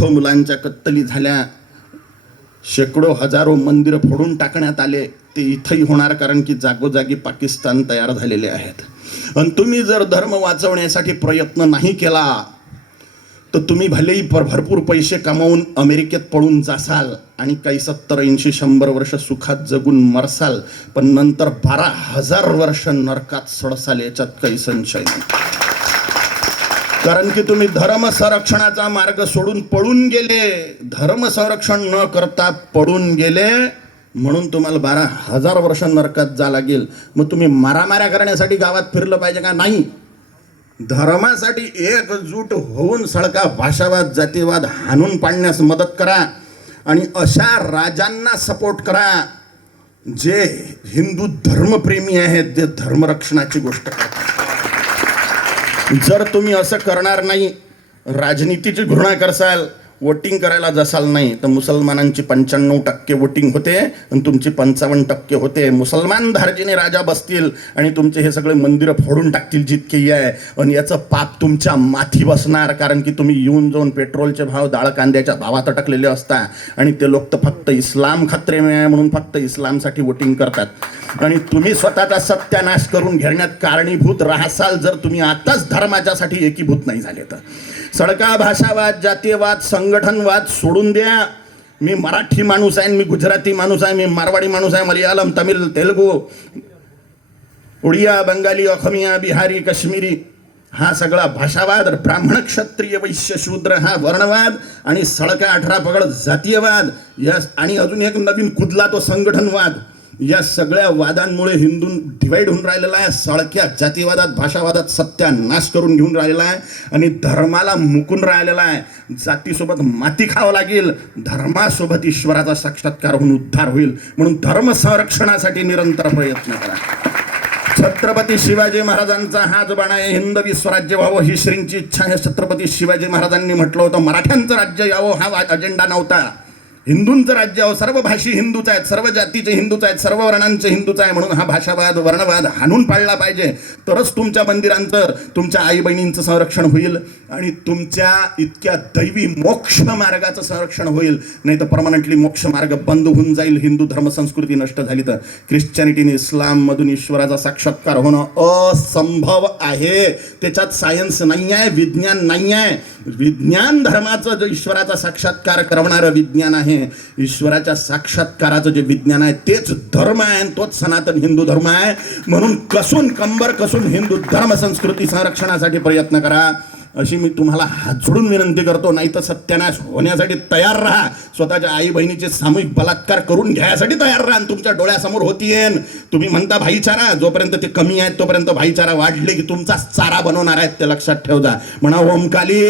लाखो मुलांच्या कत्तली झाल्या, शेकडो हजारो मंदिरं फोडून टाकण्यात आले. ते इथंही होणार, कारण की जागोजागी पाकिस्तान तयार झालेले आहेत. आणि तुम्ही जर धर्म वाचवण्यासाठी प्रयत्न नाही केला तर तुम्ही भलेही भरपूर पैसे कमावून अमेरिकेत पळून जासाल आणि काही 70-80-100 वर्ष सुखात जगून मरसाल, पण नंतर 12,000 वर्ष नरकात सडसाल, याच्यात काही संशय नाही. कारण की तुम्ही धर्म संरक्षणाचा मार्ग सोडून पळून गेले, धर्म संरक्षण न करता पळून गेले, म्हणून तुम्हाला 12,000 वर्ष नरकात जा लागेल. मग तुम्ही मारामाऱ्या करण्यासाठी गावात फिरलं पाहिजे का? नाही. धर्मासाठी एकजूट होऊन सळका भाषावाद जातीवाद हाणून पाडण्यास मदत करा आणि अशा राजांना सपोर्ट करा जे हिंदू धर्मप्रेमी आहेत, जे धर्मरक्षणाची गोष्ट करतात. जर तुम्ही असं करणार नाही, राजनीतीची घृणा करसाल, वोटिंग करायला जसाल नाही, तर मुसलमानांची 95% वोटिंग होते आणि तुमची 55% होते. मुसलमान धार्जिने राजा बसतील आणि तुमचे हे सगळे मंदिरं फोडून टाकतील जितकेही आहे, आणि याचं पाप तुमच्या माथी बसणार. कारण की तुम्ही येऊन जाऊन पेट्रोलचे भाव, डाळ कांद्याच्या भावात अटकलेले असता आणि ते लोक तर फक्त इस्लाम खत्रे में आहे म्हणून फक्त इस्लामसाठी वोटिंग करतात. आणि तुम्ही स्वतःचा सत्यानाश करून घेण्यात कारणीभूत राहसाल जर तुम्ही आताच धर्माच्यासाठी एकीभूत नाही झाले तर. सळका भाषावाद, जातीयवाद, संघटनवाद सोडून द्या. मी मराठी माणूस आहे, मी गुजराती माणूस आहे, मी मारवाडी माणूस आहे, मलयालम, तमिळ, तेलुगू, उडिया, बंगाली, अखमिया, बिहारी, काश्मीरी, हा सगळा भाषावाद, ब्राह्मण, क्षत्रिय, वैश्य, शूद्र हा वर्णवाद, आणि सळका 18 पगड जातीयवाद, यस, आणि अजून एक नवीन कुदला तो संघटनवाद. या सगळ्या वादांमुळे हिंदू डिवाइड होऊन राहिलेला आहे. सळक्या जातीवादात, भाषावादात सत्यानाश करून घेऊन राहिलेला आहे आणि धर्माला मुकून राहिलेला आहे. जातीसोबत माती खावं लागेल, धर्मासोबत ईश्वराचा साक्षात्कार होऊन उद्धार होईल. म्हणून धर्म संरक्षणासाठी निरंतर प्रयत्न करा. छत्रपती शिवाजी महाराजांचा हाच बाणा आहे, हिंदवी स्वराज्य व्हावं ही श्रींची इच्छा आहे. छत्रपती शिवाजी महाराजांनी म्हटलं होतं, मराठ्यांचं राज्य यावं हा अजेंडा नव्हता. हिंदूंचं राज्य आहे, सर्व भाषी हिंदूच आहेत, सर्व जातीचे हिंदूच आहेत, सर्व वर्णांचे हिंदूच आहे. म्हणून हा भाषावाद, वर्णवाद हाणून पाडला पाहिजे, तरच तुमच्या मंदिरांचं, तुमच्या आई बहिणींचं संरक्षण होईल आणि तुमच्या इतक्या दैवी मोक्ष मार्गाचं संरक्षण होईल. नाही तर परमनंटली मोक्ष मार्ग बंद होऊन जाईल. हिंदू धर्मसंस्कृती नष्ट झाली तर ख्रिश्चनिटीने, इस्लाममधून ईश्वराचा साक्षात्कार होणं असंभव आहे. त्याच्यात सायन्स नाही आहे, विज्ञान नाही आहे. विज्ञान धर्माचं जे ईश्वराचा साक्षात्कार करणारं विज्ञान आहे, ईश्वराच्या साक्षात्काराचं जे विज्ञान आहे तेच धर्म आहे, तोच सनातन हिंदू धर्म आहे. म्हणून कसून कंबर कसून हिंदू धर्म संस्कृती संरक्षणासाठी प्रयत्न करा, अशी मी तुम्हाला हात जोडून विनंती करतो. नाही तर सत्यानाश होण्यासाठी तयार राहा. स्वतःच्या आई बहिणीचे सामूहिक बलात्कार करून घ्यायसाठी तयार राहा. तुमच्या डोळ्यासमोर होतीये. तुम्ही म्हणता भाईचारा, जोपर्यंत ते कमी आहेत तोपर्यंत भाईचारा वाढले की तुमचा चारा बनवणार आहेत, ते लक्षात ठेव जा. म्हणा ओम काली.